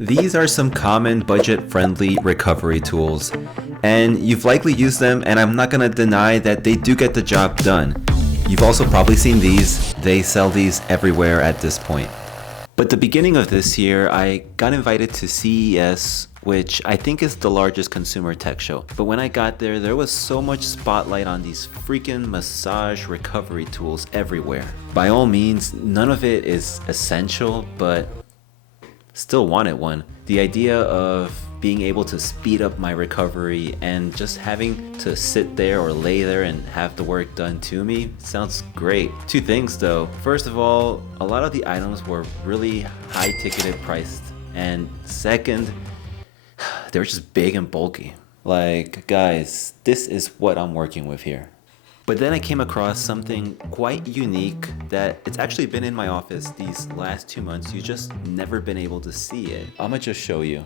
These are some common budget-friendly recovery tools, and you've likely used them, and I'm not gonna deny that they do get the job done. You've also probably seen these. They sell these everywhere at this point. But the beginning of this year, I got invited to CES, which I think is the largest consumer tech show. But when I got there, there was so much spotlight on these freaking massage recovery tools everywhere. By all means, none of it is essential, but still wanted one. The idea of being able to speed up my recovery and just having to sit there or lay there and have the work done to me sounds great. Two things though. First of all, a lot of the items were really high ticketed priced. And second, they were just big and bulky. Like, guys, this is what I'm working with here. But then I came across something quite unique that it's actually been in my office these last 2 months. You just never been able to see it. I'm gonna just show you.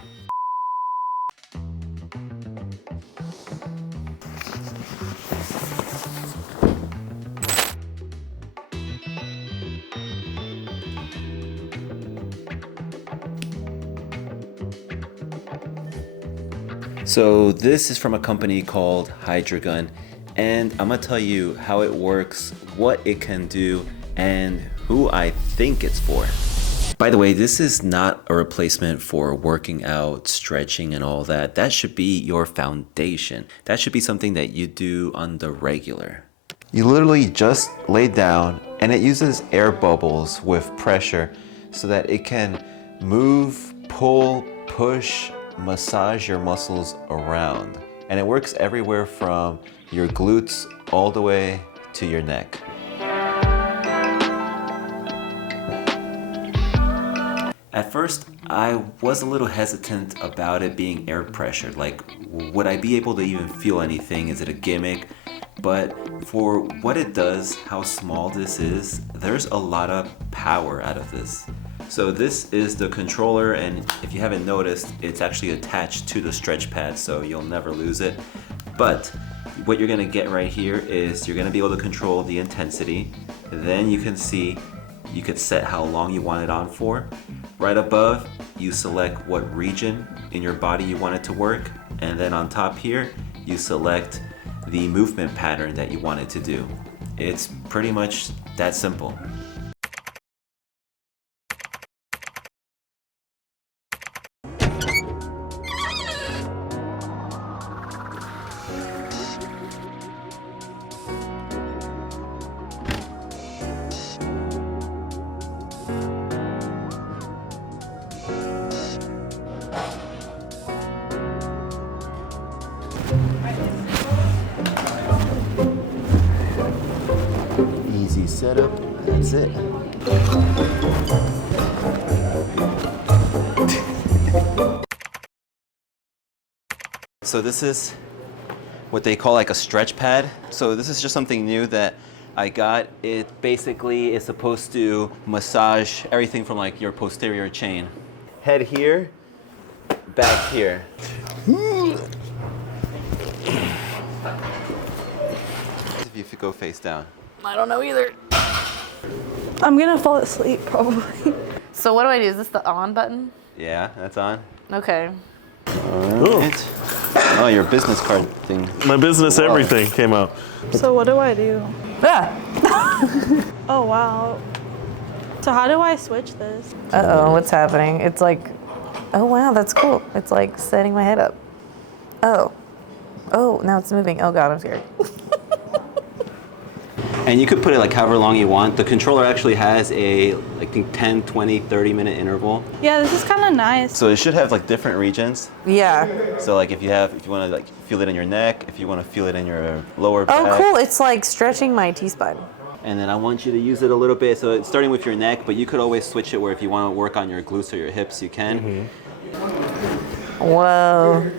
So this is from a company called Hydrogun, and I'm gonna tell you how it works, what it can do, and who I think it's for. By the way, this is not a replacement for working out, stretching, and all that. That should be your foundation. That should be something that you do on the regular. You literally just lay down, and it uses air bubbles with pressure so that it can move, pull, push, massage your muscles around. And it works everywhere from your glutes all the way to your neck. At first, I was a little hesitant about it being air pressured. Like, would I be able to even feel anything? Is it a gimmick? But for what it does, how small this is, there's a lot of power out of this. So this is the controller, and if you haven't noticed, it's actually attached to the StretchPad, so you'll never lose it. But what you're gonna get right here is you're gonna be able to control the intensity. Then you can see, you could set how long you want it on for. Right above, you select what region in your body you want it to work. And then on top here, you select the movement pattern that you want it to do. It's pretty much that simple. Easy setup, that's it. So this is what they call like a stretch pad. So this is just something new that I got. It basically is supposed to massage everything from like your posterior chain. Head here, back here. If you go face down. I don't know either. I'm gonna fall asleep probably. So what do I do? Is this the on button? Yeah, that's on. Okay. Alright. Oh, your business card thing. My business everything came out. So what do I do? Ah. Oh wow. So how do I switch this? Uh-oh, what's happening? It's like, oh wow, that's cool. It's like setting my head up. Oh. Oh, now it's moving. Oh God, I'm scared. And you could put it like however long you want. The controller actually has a, I think 10, 20, 30 minute interval. Yeah, this is kind of nice. So it should have like different regions. Yeah. So like if you want to like feel it in your neck, if you want to feel it in your lower back. Oh cool, it's like stretching my T-spine. And then I want you to use it a little bit. So it's starting with your neck, but you could always switch it where if you want to work on your glutes or your hips, you can. Whoa.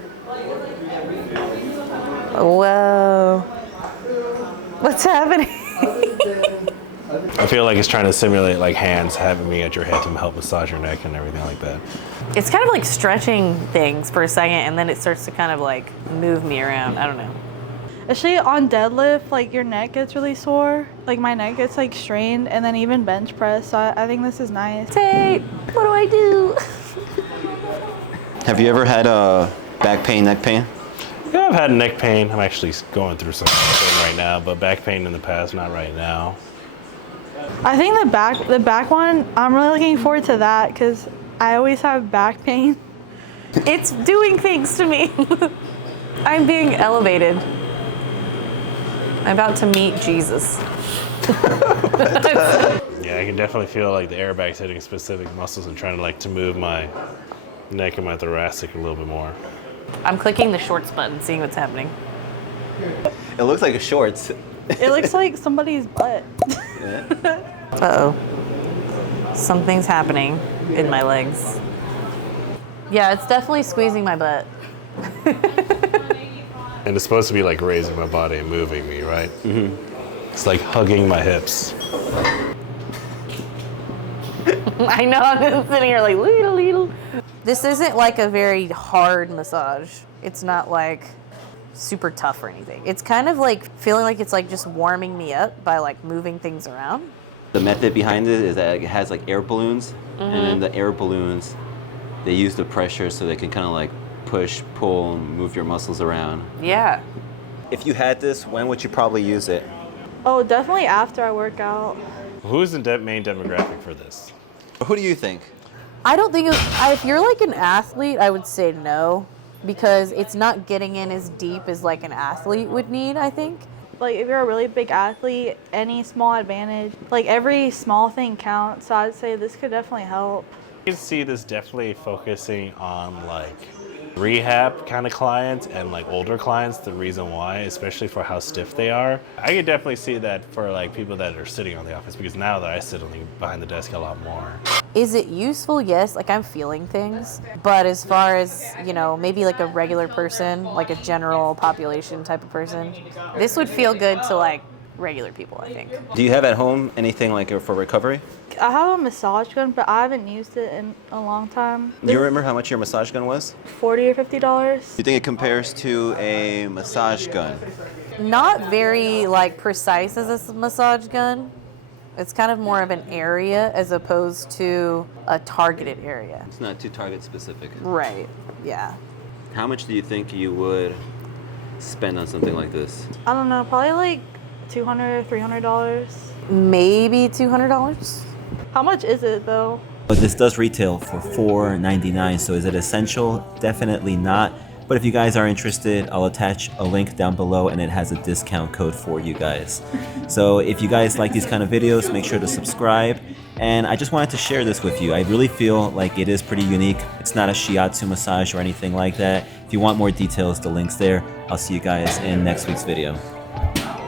Whoa. What's happening? I feel like it's trying to simulate like hands having me at your head to help massage your neck and everything like that. It's kind of like stretching things for a second, and then it starts to kind of like move me around. I don't know. Especially on deadlift, like your neck gets really sore. Like my neck gets like strained, and then even bench press. So I think this is nice. Tape. What do I do? Have you ever had back pain, neck pain? Yeah, I've had neck pain. I'm actually going through some pain right now, but back pain in the past, not right now. I think the back one, I'm really looking forward to that because I always have back pain. It's doing things to me. I'm being elevated. I'm about to meet Jesus. Yeah, I can definitely feel like the airbags hitting specific muscles and trying to like to move my neck and my thoracic a little bit more. I'm clicking the shorts button, seeing what's happening. It looks like a shorts. It looks like somebody's butt. Uh-oh. Something's happening in my legs. Yeah, it's definitely squeezing my butt. And it's supposed to be like raising my body and moving me, right? Mm-hmm. It's like hugging my hips. I know, I'm just sitting here like, little. This isn't like a very hard massage. It's not like super tough or anything. It's kind of like feeling like it's like just warming me up by like moving things around. The method behind it is that it has like air balloons, and then the air balloons, they use the pressure so they can kind of like push, pull, and move your muscles around. Yeah. If you had this, when would you probably use it? Oh, definitely after I work out. Who's the main demographic for this? Who do you think? I don't think if you're like an athlete, I would say no, because it's not getting in as deep as like an athlete would need, I think. Like if you're a really big athlete, any small advantage, like every small thing counts. So I'd say this could definitely help. You can see this definitely focusing on like rehab kind of clients and like older clients, the reason why, especially for how stiff they are. I could definitely see that for like people that are sitting on the office, because now that I sit behind the desk a lot more. Is it useful? Yes, like I'm feeling things. But as far as, you know, maybe like a regular person, like a general population type of person, this would feel good to like regular people, I think. Do you have at home anything like for recovery? I have a massage gun, but I haven't used it in a long time. Do you remember how much your massage gun was? $40 or $50. You think it compares to a massage gun? Not very like precise as a massage gun. It's kind of more of an area as opposed to a targeted area. It's not too target specific. Right, yeah. How much do you think you would spend on something like this? I don't know, probably like $200 or $300. Maybe $200. How much is it though? But this does retail for $4.99, so is it essential? Definitely not. But if you guys are interested, I'll attach a link down below and it has a discount code for you guys. So if you guys like these kind of videos, make sure to subscribe. And I just wanted to share this with you. I really feel like it is pretty unique. It's not a shiatsu massage or anything like that. If you want more details, the link's there. I'll see you guys in next week's video.